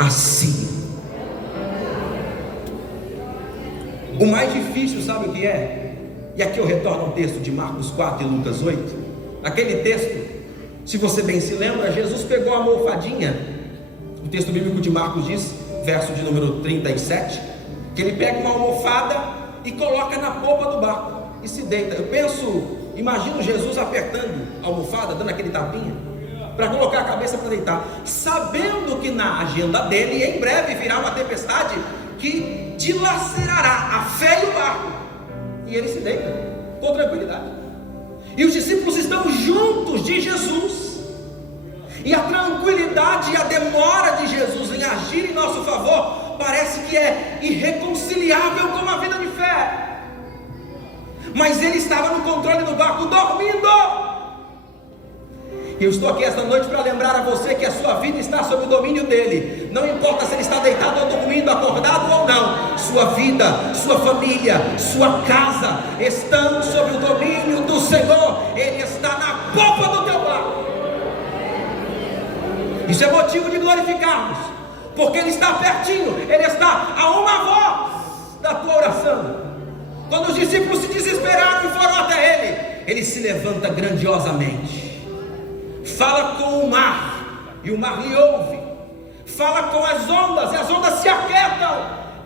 assim. O mais difícil, sabe o que é? E aqui eu retorno ao texto de Marcos 4 e Lucas 8. Naquele texto, se você bem se lembra, Jesus pegou a almofadinha. O texto bíblico de Marcos diz, verso de número 37, que ele pega uma almofada e coloca na popa do barco e se deita. Eu imagino Jesus apertando a almofada, dando aquele tapinha, para colocar a cabeça para deitar, sabendo que na agenda dele, em breve virá uma tempestade que dilacerará a fé e o barco, e ele se deita com tranquilidade. E os discípulos estão juntos de Jesus, e a tranquilidade e a demora de Jesus em agir em nosso favor parece que é irreconciliável com a vida de fé. Mas ele estava no controle do barco, dormindo. E eu estou aqui esta noite para lembrar a você que a sua vida está sob o domínio dele. Não importa se ele está deitado ou dormindo, acordado ou não, sua vida, sua família, sua casa estão sob o domínio do Senhor. Ele está na popa do teu barco. Isso é motivo de glorificarmos, porque ele está pertinho, ele está a uma voz da tua oração. Quando os discípulos se desesperaram e foram até ele se levanta grandiosamente, fala com o mar, e o mar lhe ouve, fala com as ondas, e as ondas se aquietam,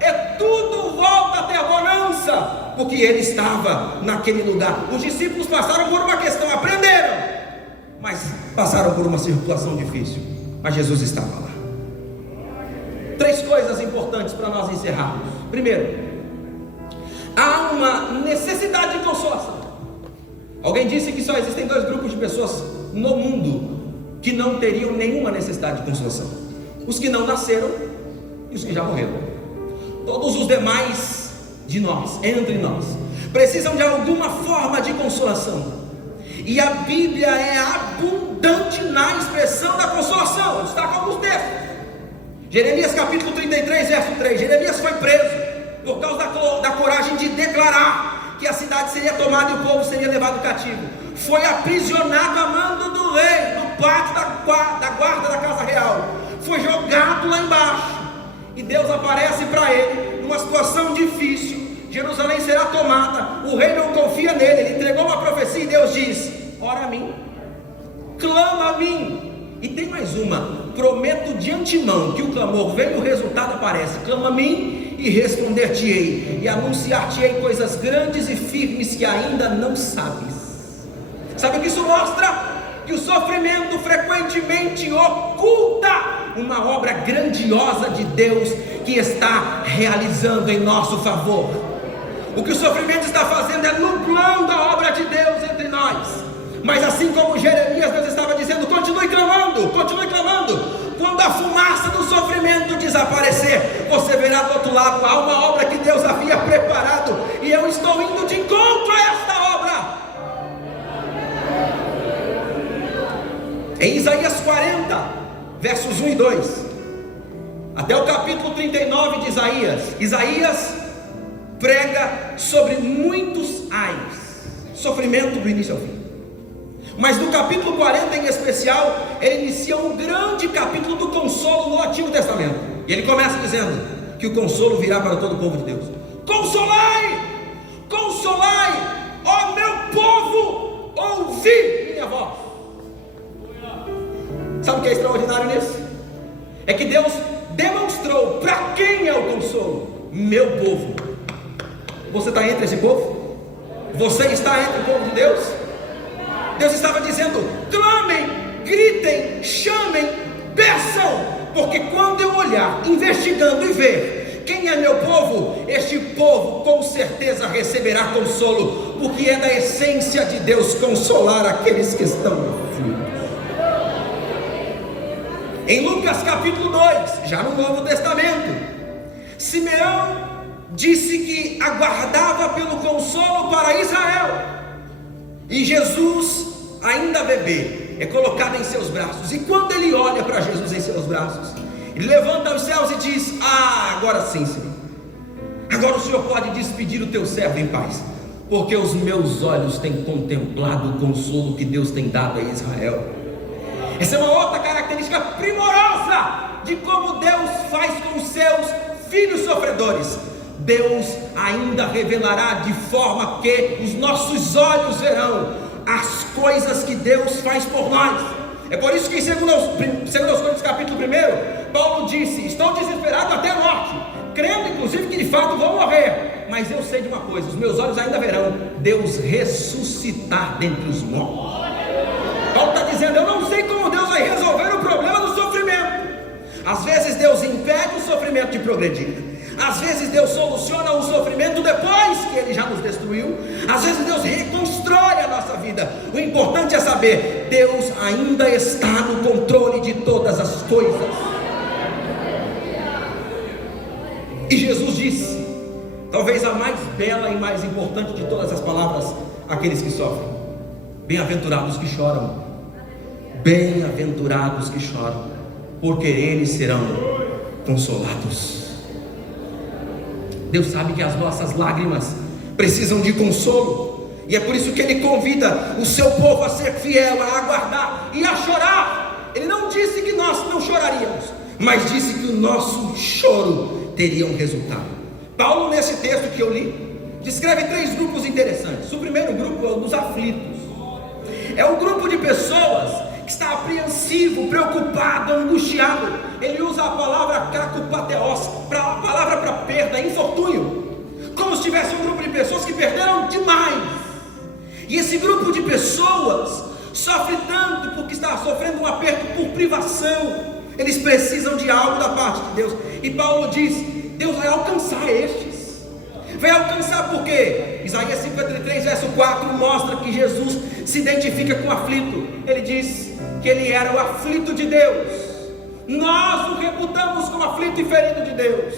e tudo volta a ter bonança, porque ele estava naquele lugar. Os discípulos passaram por uma questão, aprenderam, mas passaram por uma situação difícil, mas Jesus estava lá. 3 coisas importantes para nós encerrarmos. Primeiro, há uma necessidade de consolação. Alguém disse que só existem 2 grupos de pessoas no mundo que não teriam nenhuma necessidade de consolação: os que não nasceram e os que já morreram. Todos os demais de nós, entre nós, precisam de alguma forma de consolação, e a Bíblia é abundante na expressão da consolação. Eu destaco alguns textos. Jeremias capítulo 33, verso 3. Jeremias foi preso por causa da coragem de declarar que a cidade seria tomada e o povo seria levado cativo. Foi aprisionado a mando do rei, no pátio da guarda da casa real. Foi jogado lá embaixo, e Deus aparece para ele numa situação difícil. Jerusalém será tomada, o rei não confia nele, ele entregou uma profecia e Deus diz: ora a mim, clama a mim. E tem mais uma: prometo de antemão que o clamor vem e o resultado aparece. Clama a mim e responder-te-ei, e anunciar-te-ei coisas grandes e firmes que ainda não sabes. Sabe o que isso mostra? Que o sofrimento frequentemente oculta uma obra grandiosa de Deus que está realizando em nosso favor. O que o sofrimento está fazendo é nublando a obra de Deus entre nós. Mas assim como Jeremias, Deus estava dizendo: continue clamando, continue clamando. Quando a fumaça do sofrimento desaparecer, você verá do outro lado, há uma obra que Deus havia preparado, e eu estou indo de encontro a esta obra. Em Isaías 40, versos 1 e 2, até o capítulo 39 de Isaías prega sobre muitos ais, sofrimento do início ao fim. Mas no capítulo 40 em especial, ele inicia um grande capítulo do consolo no Antigo Testamento. E ele começa dizendo que o consolo virá para todo o povo de Deus. Consolai, consolai, ó meu povo, ouvi minha voz. Sabe o que é extraordinário nisso? É que Deus demonstrou para quem é o consolo: meu povo. Você está entre esse povo? Você está entre o povo de Deus? Deus estava dizendo: clamem, gritem, chamem, peçam, porque quando eu olhar, investigando e ver quem é meu povo, este povo com certeza receberá consolo, porque é da essência de Deus consolar aqueles que estão aflitos. Em Lucas capítulo 2, já no Novo Testamento, Simeão disse que aguardava pelo consolo para Israel. E Jesus, ainda bebê, é colocado em seus braços. E quando ele olha para Jesus em seus braços, ele levanta os céus e diz: agora sim, Senhor, agora o Senhor pode despedir o teu servo em paz, porque os meus olhos têm contemplado o consolo que Deus tem dado a Israel. Essa é uma outra característica primorosa de como Deus filhos sofredores, Deus ainda revelará de forma que os nossos olhos verão as coisas que Deus faz por nós. É por isso que em 2 Coríntios capítulo 1, Paulo disse: estou desesperado até a morte, crendo inclusive que de fato vou morrer, mas eu sei de uma coisa, os meus olhos ainda verão Deus ressuscitar dentre os mortos. Paulo está dizendo: eu não sei como Deus vai resolver o problema do sofrimento. Às vezes Deus impede o sofrimento de progredir, às vezes Deus soluciona o sofrimento depois que ele já nos destruiu, às vezes Deus reconstrói a nossa vida. O importante é saber: Deus ainda está no controle de todas as coisas. E Jesus disse, talvez a mais bela e mais importante de todas as palavras àqueles que sofrem: bem-aventurados que choram, bem-aventurados que choram, porque eles serão consolados. Deus sabe que as nossas lágrimas precisam de consolo, e é por isso que Ele convida o seu povo a ser fiel, a aguardar e a chorar. Ele não disse que nós não choraríamos, mas disse que o nosso choro teria um resultado. Paulo, nesse texto que eu li, descreve 3 grupos interessantes. O primeiro grupo é o dos aflitos. É um grupo de pessoas que está apreensivo, preocupado, angustiado. Ele usa a palavra kakupateos, a palavra para perda, infortúnio, como se tivesse um grupo de pessoas que perderam demais. E esse grupo de pessoas sofre tanto porque está sofrendo um aperto por privação. Eles precisam de algo da parte de Deus. E Paulo diz: Deus vai alcançar estes. Vai alcançar porque Isaías 53 verso 4 mostra que Jesus se identifica com o aflito. Ele diz que ele era o aflito de Deus. Nós o reputamos como aflito e ferido de Deus,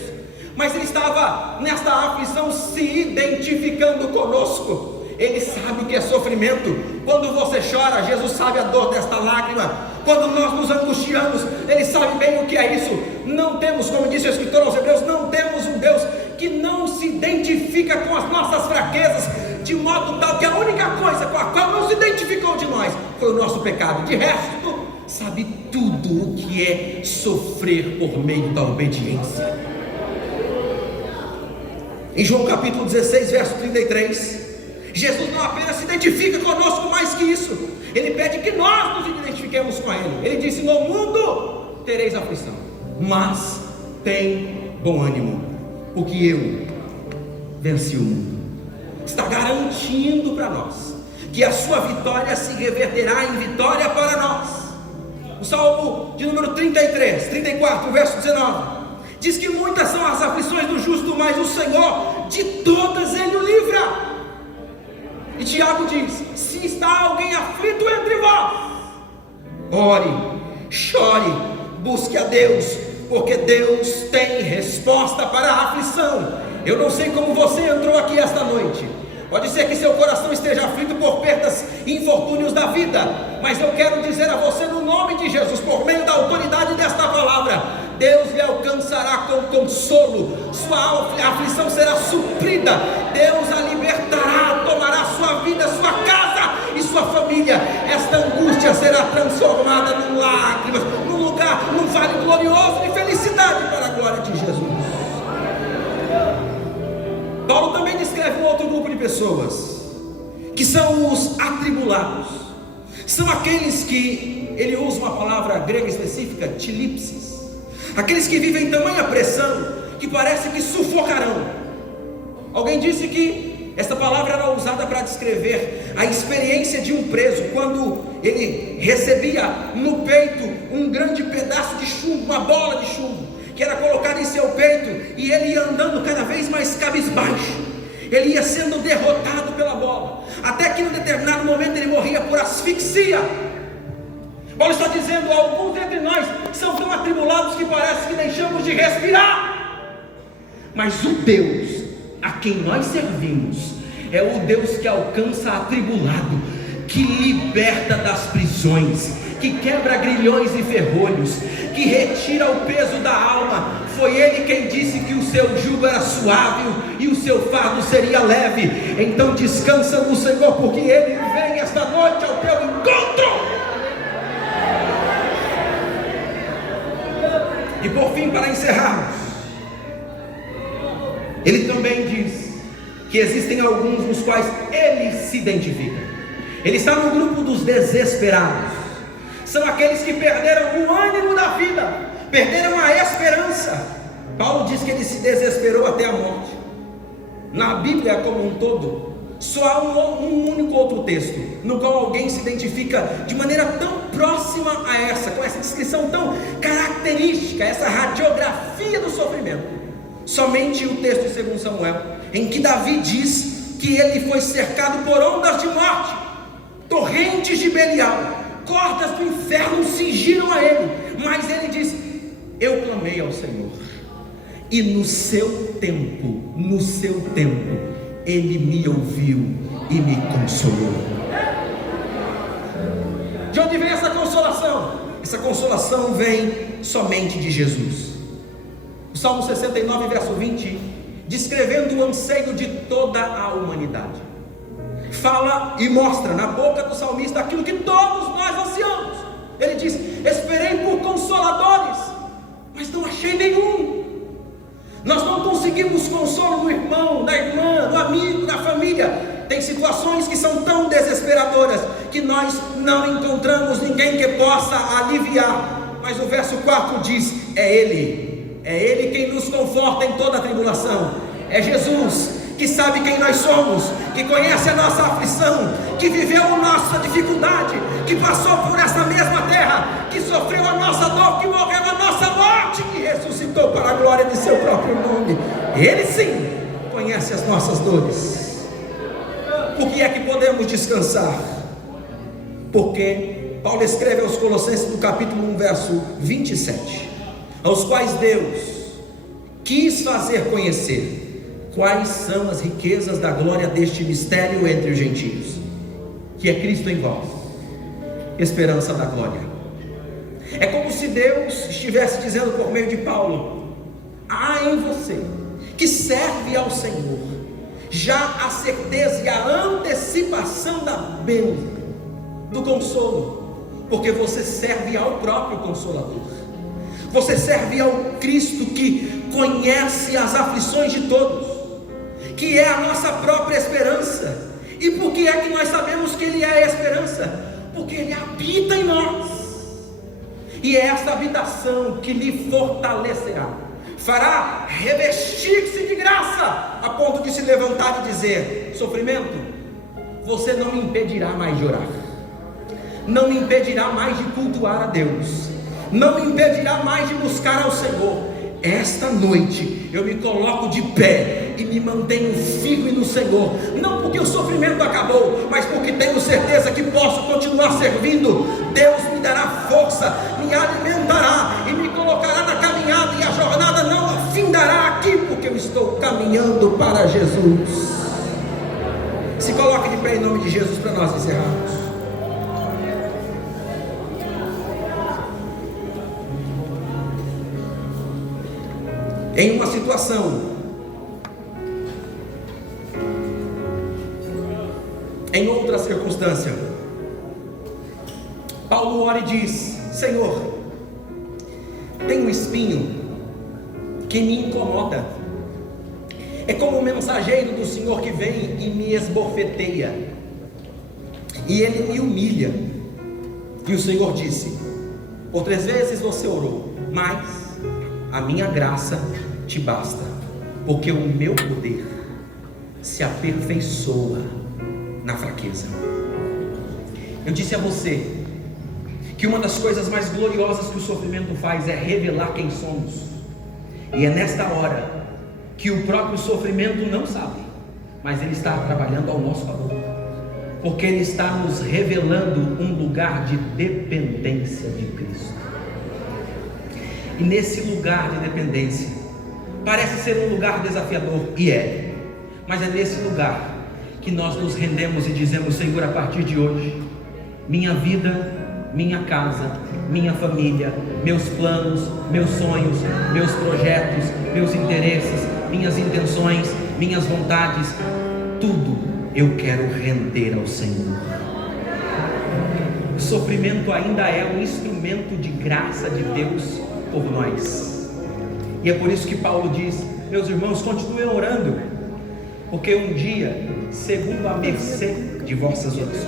mas ele estava nesta aflição se identificando conosco. Ele sabe o que é sofrimento. Quando você chora, Jesus sabe a dor desta lágrima. Quando nós nos angustiamos, Ele sabe bem o que é isso. Não temos, como disse o escritor aos Hebreus, não temos um Deus que não se identifica com as nossas fraquezas, de modo tal que a única coisa com a qual não se identificou de nós foi o nosso pecado. De resto, sabe tudo o que é sofrer por meio da obediência. Em João capítulo 16 verso 33, Jesus não apenas se identifica conosco, mais que isso, Ele pede que nós nos identifiquemos com Ele. Ele disse: no mundo tereis aflição, mas tem bom ânimo, porque eu venci o mundo. Está garantindo para nós que a sua vitória se reverterá em vitória para nós. O Salmo de número 34, verso 19, diz que muitas são as aflições do justo, mas o Senhor de todas Ele o livra. E Tiago diz: se está alguém aflito entre vós, ore, chore, busque a Deus, porque Deus tem resposta para a aflição. Eu não sei como você entrou aqui esta noite. Pode ser que seu coração esteja aflito por perdas e infortúnios da vida, mas eu quero dizer a você, no nome de Jesus, por meio da autoridade desta palavra: Deus lhe alcançará com consolo, sua aflição será suprida, Deus a libertará, tomará sua vida, sua casa e sua família. Esta angústia será transformada em lágrimas, num lugar, num vale glorioso de felicidade para a glória de Jesus. Paulo também descreve um outro grupo de pessoas, que são os atribulados. São aqueles que, ele usa uma palavra grega específica, tilipsis, aqueles que vivem tamanha pressão que parece que sufocarão. Alguém disse que esta palavra era usada para descrever a experiência de um preso, quando ele recebia no peito um grande pedaço de chumbo, uma bola de chumbo, que era colocada em seu peito, e ele ia andando cada vez mais cabisbaixo, ele ia sendo derrotado pela bola, até que em um determinado momento ele morria por asfixia. Paulo está dizendo: alguns entre nós são tão atribulados que parece que deixamos de respirar, mas o Deus a quem nós servimos é o Deus que alcança atribulado, que liberta das prisões, que quebra grilhões e ferrolhos, que retira o peso da alma. Foi Ele quem disse que o seu jugo era suave e o seu fardo seria leve. Então descansa no Senhor, porque Ele vem esta noite ao teu encontro. E por fim, para encerrarmos, ele também diz que existem alguns nos quais ele se identifica. Ele está no grupo dos desesperados. São aqueles que perderam o ânimo da vida, perderam a esperança. Paulo diz que ele se desesperou até a morte. Na Bíblia como um todo, só há um único outro texto no qual alguém se identifica de maneira tão próxima a essa, com essa descrição tão característica, essa radiografia do sofrimento. Somente o texto de 2 Samuel, em que Davi diz que ele foi cercado por ondas de morte, torrentes de Belial, cordas do inferno cingiram a ele, mas ele diz: eu clamei ao Senhor, e no seu tempo, ele me ouviu e me consolou. De onde vem essa consolação? Essa consolação vem somente de Jesus. O Salmo 69, verso 20, descrevendo o anseio de toda a humanidade, fala e mostra na boca do salmista aquilo que todos nós ansiamos. Ele diz: esperei por consoladores, mas não achei nenhum. Nós não conseguimos consolo do irmão, da irmã, do amigo, da família. Tem situações que são tão desesperadoras que nós não encontramos ninguém que possa aliviar. Mas o verso 4 diz: é Ele quem nos conforta em toda a tribulação. É Jesus, que sabe quem nós somos, que conhece a nossa aflição, que viveu a nossa dificuldade, que passou por essa mesma terra, que sofreu a nossa dor, que morreu a nossa morte, que ressuscitou para a glória de seu próprio nome. Ele sim conhece as nossas dores. Por que é que podemos descansar? Porque Paulo escreve aos Colossenses no capítulo 1, verso 27, aos quais Deus quis fazer conhecer quais são as riquezas da glória deste mistério entre os gentios, que é Cristo em vós, esperança da glória. É como se Deus estivesse dizendo por meio de Paulo: há em você, que serve ao Senhor, já a certeza e a antecipação da bênção, do consolo, porque você serve ao próprio Consolador. Você serve ao Cristo que conhece as aflições de todos, que é a nossa própria esperança. E por que é que nós sabemos que Ele é a esperança? Porque Ele habita em nós, e é essa habitação que lhe fortalecerá, fará revestir-se de graça, a ponto de se levantar e dizer: sofrimento, você não me impedirá mais de orar, não me impedirá mais de cultuar a Deus, não me impedirá mais de buscar ao Senhor. Esta noite eu me coloco de pé e me mantenho firme no Senhor, não porque o sofrimento acabou, mas porque tenho certeza que posso continuar servindo. Deus me dará força, me alimentará e me colocará na caminhada, e a jornada não afindará aqui, porque eu estou caminhando para Jesus. Se coloque de pé em nome de Jesus para nós encerrarmos. Em uma situação, em outra circunstância, Paulo ora e diz: Senhor, tem um espinho que me incomoda. É como o mensageiro do Senhor que vem e me esbofeteia, e ele me humilha. E o Senhor disse: por 3 vezes você orou, mas a minha graça te basta, porque o meu poder se aperfeiçoa na fraqueza. Eu disse a você que uma das coisas mais gloriosas que o sofrimento faz é revelar quem somos, e é nesta hora que o próprio sofrimento não sabe, mas ele está trabalhando ao nosso favor, porque ele está nos revelando um lugar de dependência de Cristo. E nesse lugar de dependência, parece ser um lugar desafiador, e é, mas é nesse lugar que nós nos rendemos e dizemos: Senhor, a partir de hoje, minha vida, minha casa, minha família, meus planos, meus sonhos, meus projetos, meus interesses, minhas intenções, minhas vontades, tudo eu quero render ao Senhor. O sofrimento ainda é um instrumento de graça de Deus por nós, e é por isso que Paulo diz: meus irmãos, continuem orando, porque um dia, segundo a mercê de vossas orações,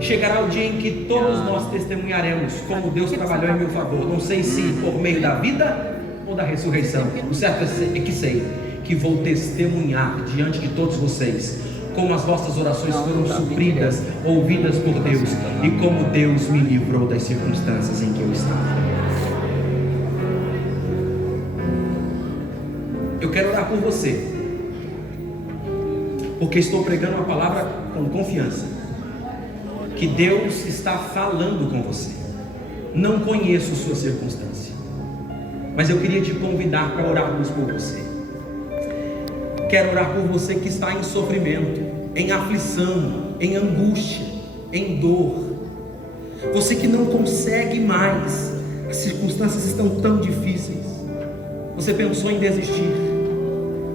chegará o dia em que todos nós testemunharemos como Deus trabalhou em meu favor. Não sei se por meio da vida ou da ressurreição. O certo é que sei que vou testemunhar diante de todos vocês como as vossas orações foram supridas, ouvidas por Deus, e como Deus me livrou das circunstâncias em que eu estava. Eu quero orar por você, porque estou pregando uma palavra com confiança, que Deus está falando com você. Não conheço sua circunstância, mas eu queria te convidar para orarmos por você. Quero orar por você que está em sofrimento, em aflição, em angústia, em dor. Você que não consegue mais, as circunstâncias estão tão difíceis. Você pensou em desistir,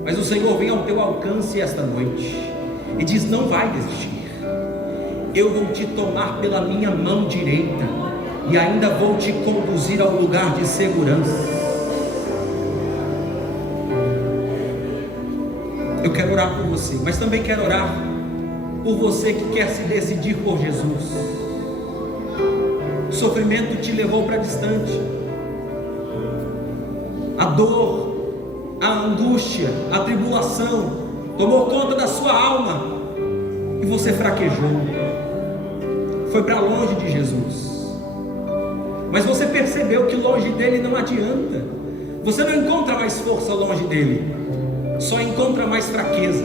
mas o Senhor vem ao teu alcance esta noite e diz: não vai desistir. Eu vou te tomar pela minha mão direita e ainda vou te conduzir ao lugar de segurança. Eu quero orar por você, mas também quero orar por você que quer se decidir por Jesus. O sofrimento te levou para distante, a dor, a angústia, a tribulação tomou conta da sua alma e você fraquejou, foi para longe de Jesus. Mas você percebeu que longe dele não adianta. Você não encontra mais força longe dele, só encontra mais fraqueza.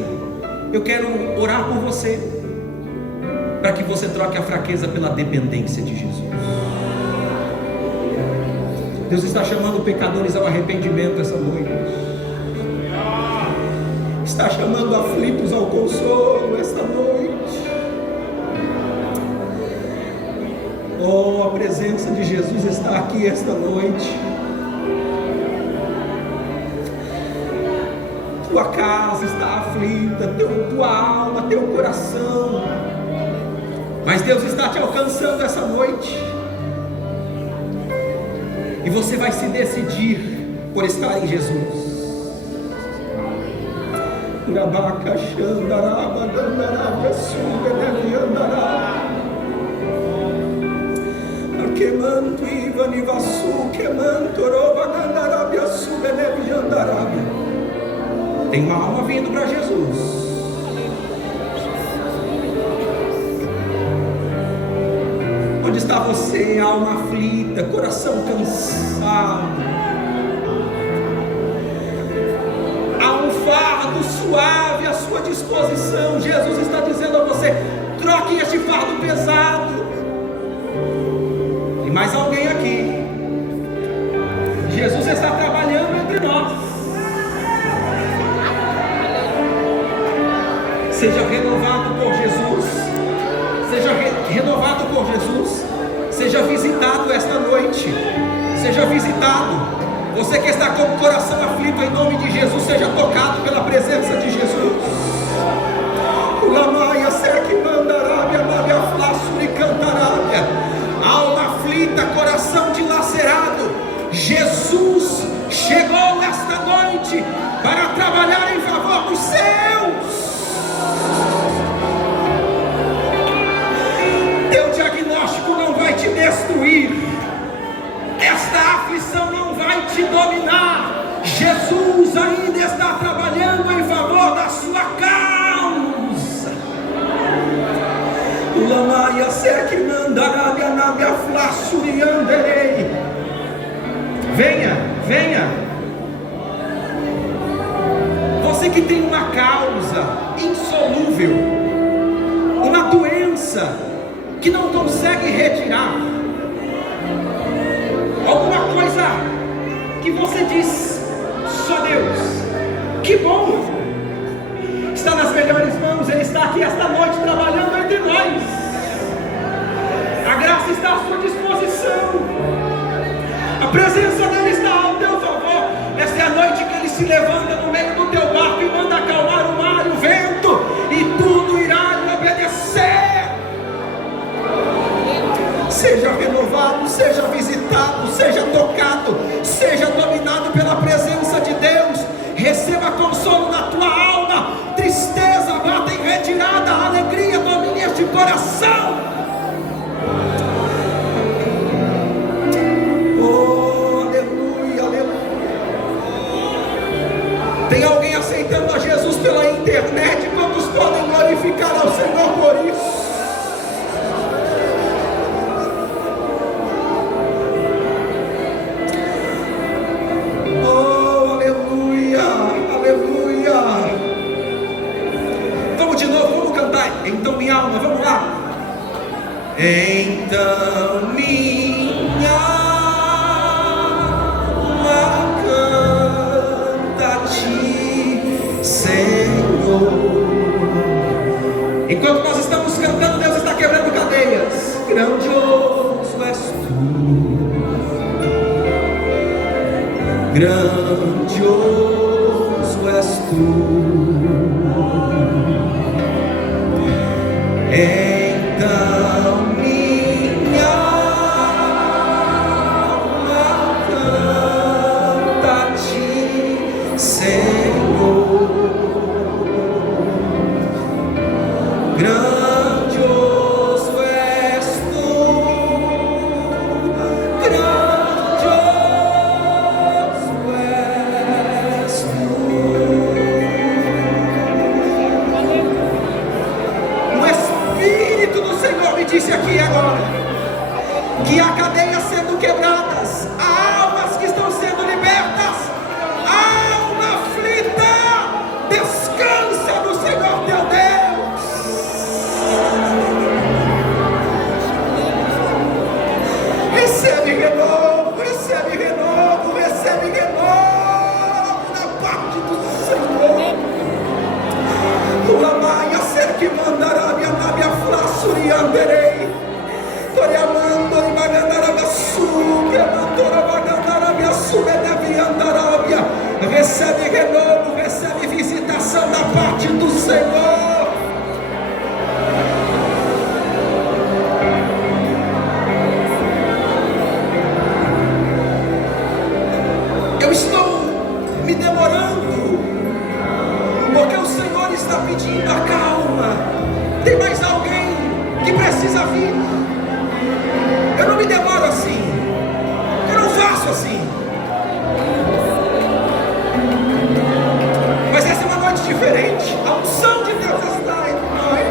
Eu quero orar por você, para que você troque a fraqueza pela dependência de Jesus. Deus está chamando pecadores ao arrependimento essa noite. Está chamando aflitos ao consolo esta noite. Oh, a presença de Jesus está aqui esta noite. Tua casa está aflita, tua alma, teu coração, mas Deus está te alcançando essa noite, e você vai se decidir por estar em Jesus. Tem uma alma vindo para Jesus. Onde está você, alma aflita, coração cansado? Há um fardo suave à sua disposição. Jesus está dizendo a você: troque este fardo pesado. Tem mais alguém aqui. Jesus está trabalhando entre nós. Seja renovado por Jesus. Seja renovado por Jesus. Seja visitado esta noite. Seja visitado. Você que está com o coração aflito, em nome de Jesus, seja tocado pela presença de Jesus. Alma aflita, coração dilacerado, Jesus chegou esta noite para trabalhar em favor dos seus. Teu diagnóstico não vai te destruir, esta aflição não vai te dominar. Jesus ainda está trabalhando em favor da sua causa. Venha, venha. Você que tem uma causa insolúvel, uma doença que não consegue retirar, alguma coisa que você diz: só Deus, que bom, está nas melhores mãos. Ele está aqui esta noite trabalhando entre nós. A graça está à sua disposição, a presença dele está ao teu favor. Esta é a noite que ele se levanta no meio do teu barco e manda acalmar o mar e o vento, e tudo irá lhe obedecer. Seja renovado, seja visitado, seja tocado, seja dominado pela presença de Deus. Tem alguém aceitando a Jesus pela internet? Quantos podem glorificar ao Senhor por isso? Oh, aleluia, aleluia. Vamos de novo, vamos cantar. Então minha alma, vamos lá. Então minha alma canta a ti, Senhor. Enquanto nós estamos cantando, Deus está quebrando cadeias. Grandioso és tu, grandioso és tu. Então minha alma canta a ti, Senhor. Grandioso és tu, grandioso és tu. O Espírito do Senhor me disse aqui agora que há cadeias sendo quebradas, há almas que estão sendo libertas, a alma aflita descansa no Senhor teu Deus. Recebe renovo, recebe renovo, recebe renovo da parte do Senhor. Lamaya ser que mandará minha nabia flassuri anderei. Toriamando e magandarabia sube, mandora magandarabia sube, deve andarabia. Recebe renovo, recebe visitação da parte do Senhor. Eu estou me demorando, porque o Senhor está pedindo a calma. Tem mais alguém que precisa vir? Eu não me demoro assim, eu não faço assim. Mas essa é uma noite diferente. A unção de Deus está em nós.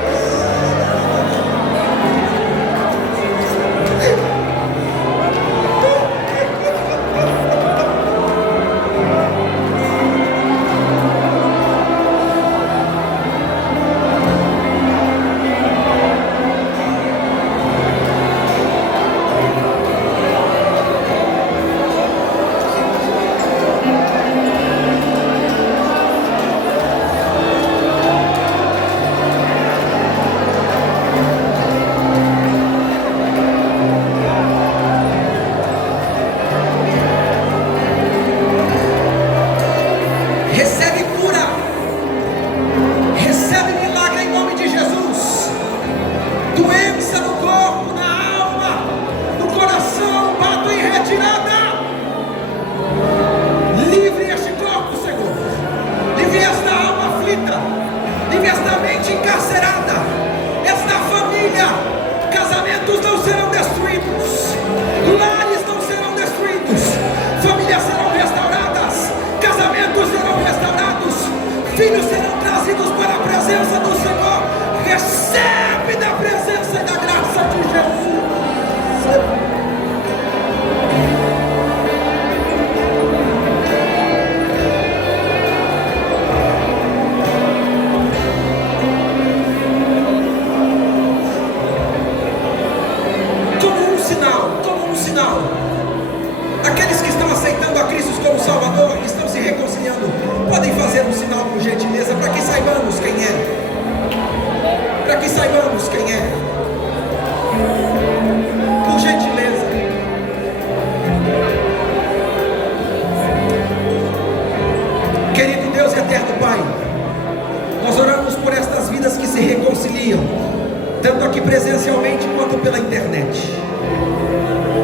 Recebe cura, recebe milagre em nome de Jesus. Doença no corpo, na alma, no coração, bato em retirada. Livre este corpo, Senhor. Livre esta alma aflita. Livre esta mente encarcerada. Esta família. Casamentos não serão destruídos. Lares não serão destruídos. Famílias serão restauradas. Casamentos serão restaurados. Filhos serão trazidos para a presença do Senhor. Recebe da presença e da graça de Jesus. Como um sinal, aqueles que estão aceitando a Cristo como Salvador, estão se reconciliando, podem fazer um sinal por gentileza, para que saibamos quem é, para que saibamos quem é, por gentileza. Querido Deus e eterno Pai, nós oramos por estas vidas que se reconciliam, tanto aqui presencialmente quanto pela internet.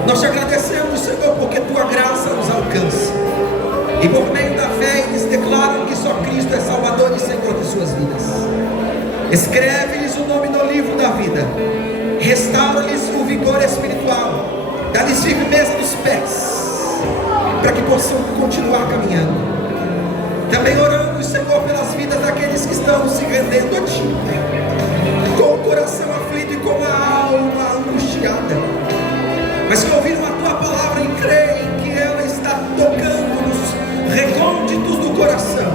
Nós te agradecemos, Senhor, porque tua graça nos alcança, e por meio da fé eles declaram que só Cristo é Salvador e Senhor de suas vidas. Escreve-lhes o nome no livro da vida, restaura-lhes o vigor espiritual, dá-lhes firmeza dos pés, para que possam continuar caminhando. Também oramos, Senhor, pelas vidas daqueles que estão se rendendo a Ti, com o coração aflito e com a alma angustiada, mas que ouviram a Tua palavra e creem que ela está tocando nos recônditos do coração,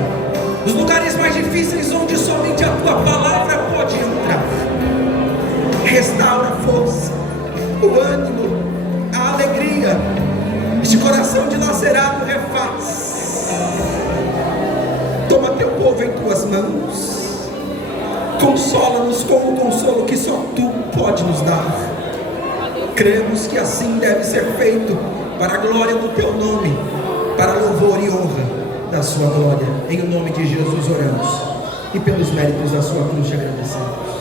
nos lugares mais difíceis onde somente a Tua palavra pode entrar. Restaura a força, o ânimo, a alegria. Este coração dilacerado refaz. Toma Teu povo em Tuas mãos, consola-nos com o consolo que só Tu pode nos dar. Cremos que assim deve ser feito, para a glória do Teu nome, para louvor e honra da Sua glória. Em o nome de Jesus oramos, e pelos méritos da Sua cruz te agradecemos.